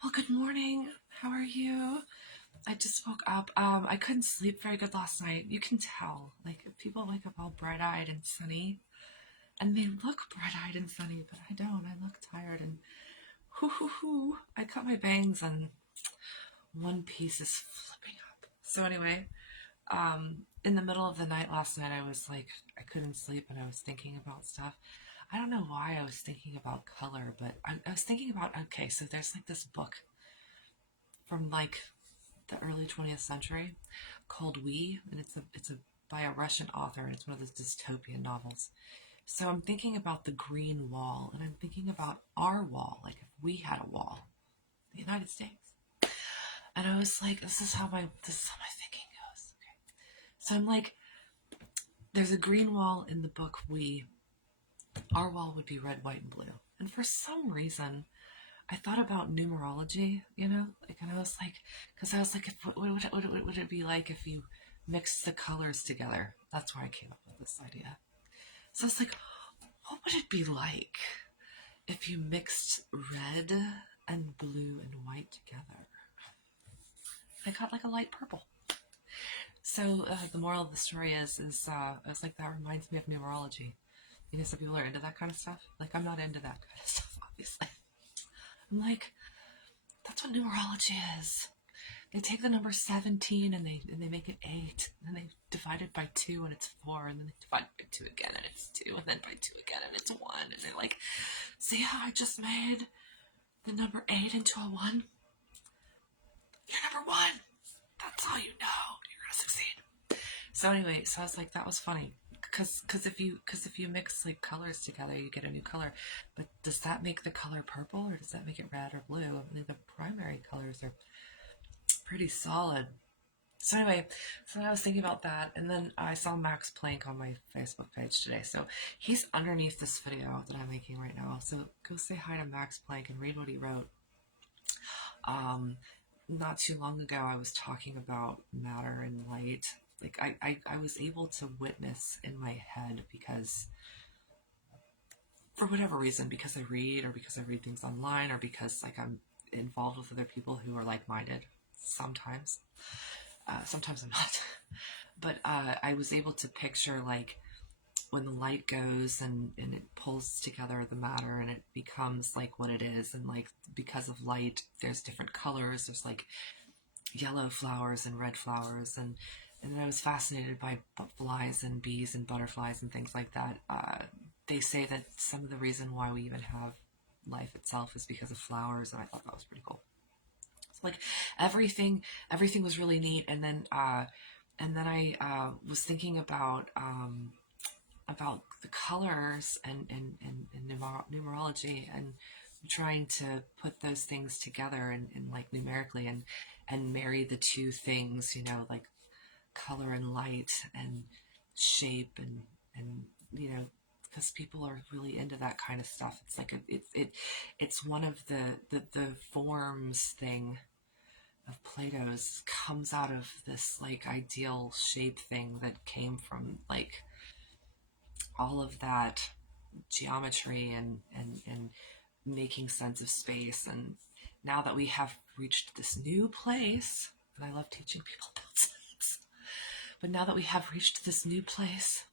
Well, good morning. How are you? I just woke up. I couldn't sleep very good last night. You can tell. Like, people wake up all bright-eyed and sunny, and they look bright-eyed and sunny, but I don't. I look tired and hoo hoo hoo. I cut my bangs and one piece is flipping up. So anyway, in the middle of the night last night, I was like, I couldn't sleep and I was thinking about stuff. I don't know why I was thinking about color, but I was thinking about, okay, so there's like this book from like the early 20th century called We, and it's a by a Russian author, and it's one of those dystopian novels. So I'm thinking about the green wall, and I'm thinking about our wall, like if we had a wall, the United States. And I was like, this is how my thinking goes. Okay. So I'm like, there's a green wall in the book We. Our wall would be red, white, and blue. And for some reason, I thought about numerology, like, and I was like, because I was like, what would it be like if you mixed the colors together? That's where I came up with this idea. So I was like, what would it be like if you mixed red and blue and white together? I got like a light purple. So the moral of the story I was like, that reminds me of numerology. Some people are into that kind of stuff. Like, I'm not into that kind of stuff, obviously. I'm like, that's what numerology is. They take the number 17 and they make it 8, and then they divide it by 2 and it's 4, and then they divide it by 2 again and it's 2, and then by 2 again and it's 1, and they're like, see how I just made the number 8 into a 1? You're number 1. That's all you know. You're gonna succeed. So anyway, so I was like, that was funny. Because if you mix like colors together, you get a new color. But does that make the color purple, or does that make it red or blue? I mean, the primary colors are pretty solid. So anyway, so I was thinking about that, and then I saw Max Planck on my Facebook page today. So he's underneath this video that I'm making right now. So go say hi to Max Planck and read what he wrote. Not too long ago, I was talking about matter and light. Like, I was able to witness in my head, because for whatever reason, because I read, or because I read things online, or because like I'm involved with other people who are like-minded. Sometimes I'm not. But I was able to picture, like, when the light goes and it pulls together the matter and it becomes like what it is. And like, because of light, there's different colors. There's like yellow flowers and red flowers. And then I was fascinated by flies and bees and butterflies and things like that. They say that some of the reason why we even have life itself is because of flowers, and I thought that was pretty cool. So like, everything was really neat. And then I was thinking about the colors and numerology, and trying to put those things together and like numerically, and marry the two things, like color and light and shape, and because people are really into that kind of stuff. It's like it's one of the forms thing of Plato's comes out of this like ideal shape thing that came from like all of that geometry and making sense of space. And now that we have reached this new place, and I love teaching people about science, but now that we have reached this new place,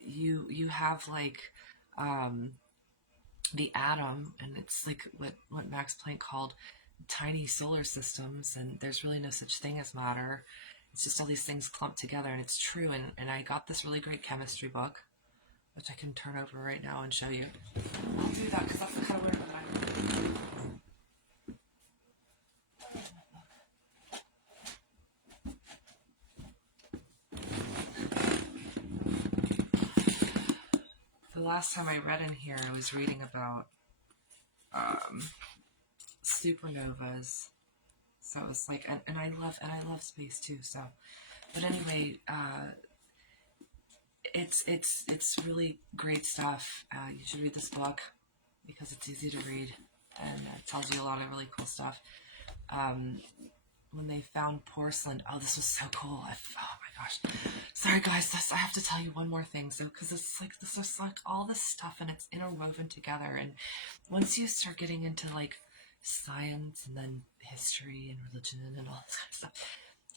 you have like the atom, and it's like what Max Planck called tiny solar systems, and there's really no such thing as matter. It's just all these things clumped together, and it's true. And I got this really great chemistry book, which I can turn over right now and show you. I'll do that because that's the color that the last time I read in here, I was reading about supernovas. So it was like, and I love space too. So, but anyway, it's really great stuff. You should read this book because it's easy to read, and it tells you a lot of really cool stuff. When they found porcelain, oh, this was so cool. Oh my gosh. Sorry guys, I have to tell you one more thing. So, because it's like, this is like all this stuff and it's interwoven together. And once you start getting into like science and then history and religion and all this kind of stuff.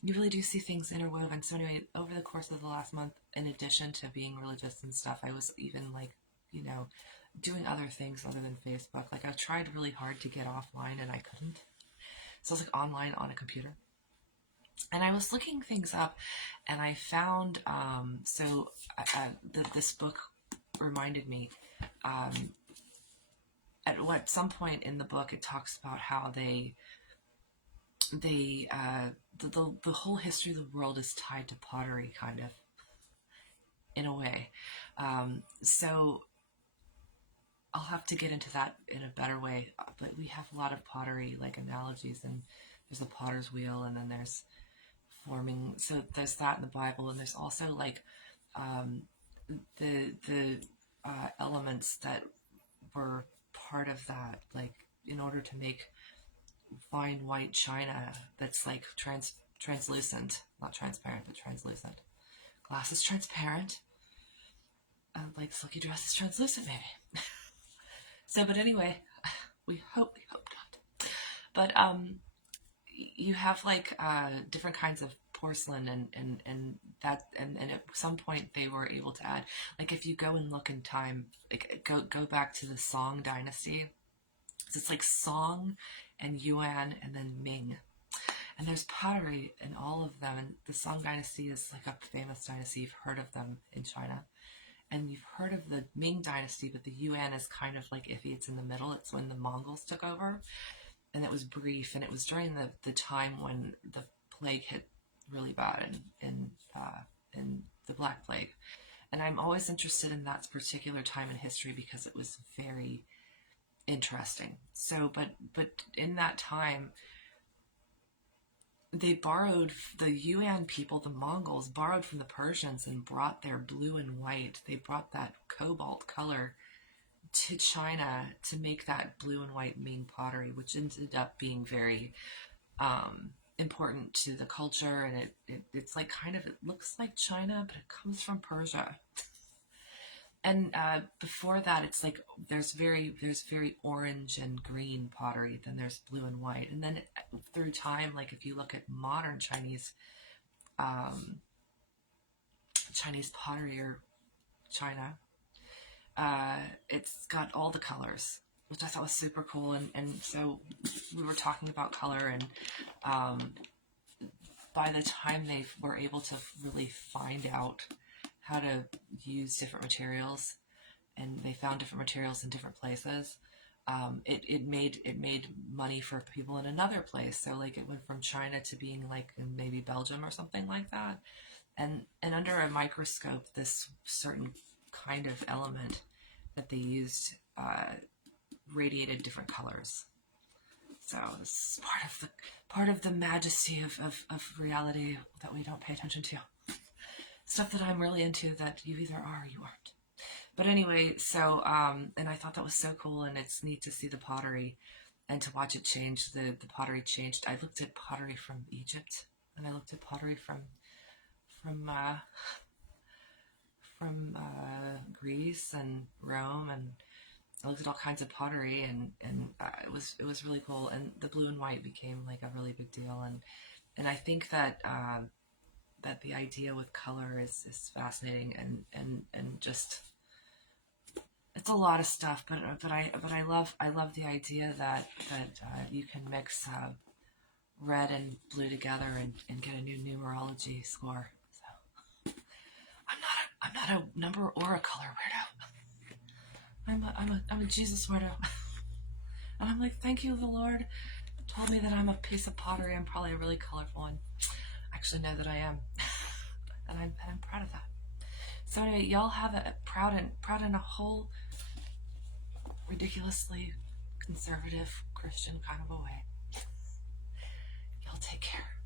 You really do see things interwoven. So anyway, over the course of the last month, in addition to being religious and stuff, I was even like, doing other things other than Facebook. Like I tried really hard to get offline and I couldn't. So I was like online on a computer. And I was looking things up and I found, this book reminded me, at some point in the book, it talks about how the whole history of the world is tied to pottery, kind of, in a way. So I'll have to get into that in a better way, but we have a lot of pottery, like analogies, and there's a potter's wheel, and then there's forming, so there's that in the Bible, and there's also like the elements that were part of that, like in order to make fine white china that's like translucent, not transparent, but translucent. Glass is transparent, like silky dress is translucent, maybe. So, but anyway, we hope not. But you have like different kinds of porcelain, and at some point they were able to add, like if you go and look in time, like go back to the Song dynasty. It's like Song and Yuan and then Ming. And there's pottery in all of them. And the Song dynasty is like a famous dynasty. You've heard of them in China. And you've heard of the Ming dynasty, but the Yuan is kind of like iffy. It's in the middle. It's when the Mongols took over. And it was brief. And it was during the time when the plague hit really bad in the Black Plague. And I'm always interested in that particular time in history because it was very interesting. So, but in that time, they borrowed, the Yuan people, the Mongols, borrowed from the Persians and brought their blue and white. They brought that cobalt color to China to make that blue and white Ming pottery, which ended up being very important to the culture. And it's like kind of, it looks like China, but it comes from Persia. And before that, it's like there's very orange and green pottery. Then there's blue and white, and then through time, like if you look at modern Chinese pottery or China, it's got all the colors, which I thought was super cool. And so we were talking about color, and by the time they were able to really find out how to use different materials, and they found different materials in different places, it made money for people in another place. So like it went from China to being like in maybe Belgium or something like that, and under a microscope, this certain kind of element that they used radiated different colors. So this is part of the majesty of reality that we don't pay attention to. Stuff that I'm really into that you either are or you aren't. But anyway, so, and I thought that was so cool, and it's neat to see the pottery and to watch it change. The pottery changed. I looked at pottery from Egypt, and I looked at pottery from Greece and Rome, and I looked at all kinds of pottery, and it was really cool. And the blue and white became like a really big deal, and I think that that the idea with color is fascinating, and just, it's a lot of stuff, but I love the idea that you can mix red and blue together and get a new numerology score. So I'm not a number or a color weirdo. I'm a Jesus weirdo. And I'm like, thank you, the Lord told me that I'm a piece of pottery. I'm probably a really colorful one. I actually know that I am. and I'm proud of that. So anyway, y'all have a proud in a whole ridiculously conservative Christian kind of a way. Y'all take care.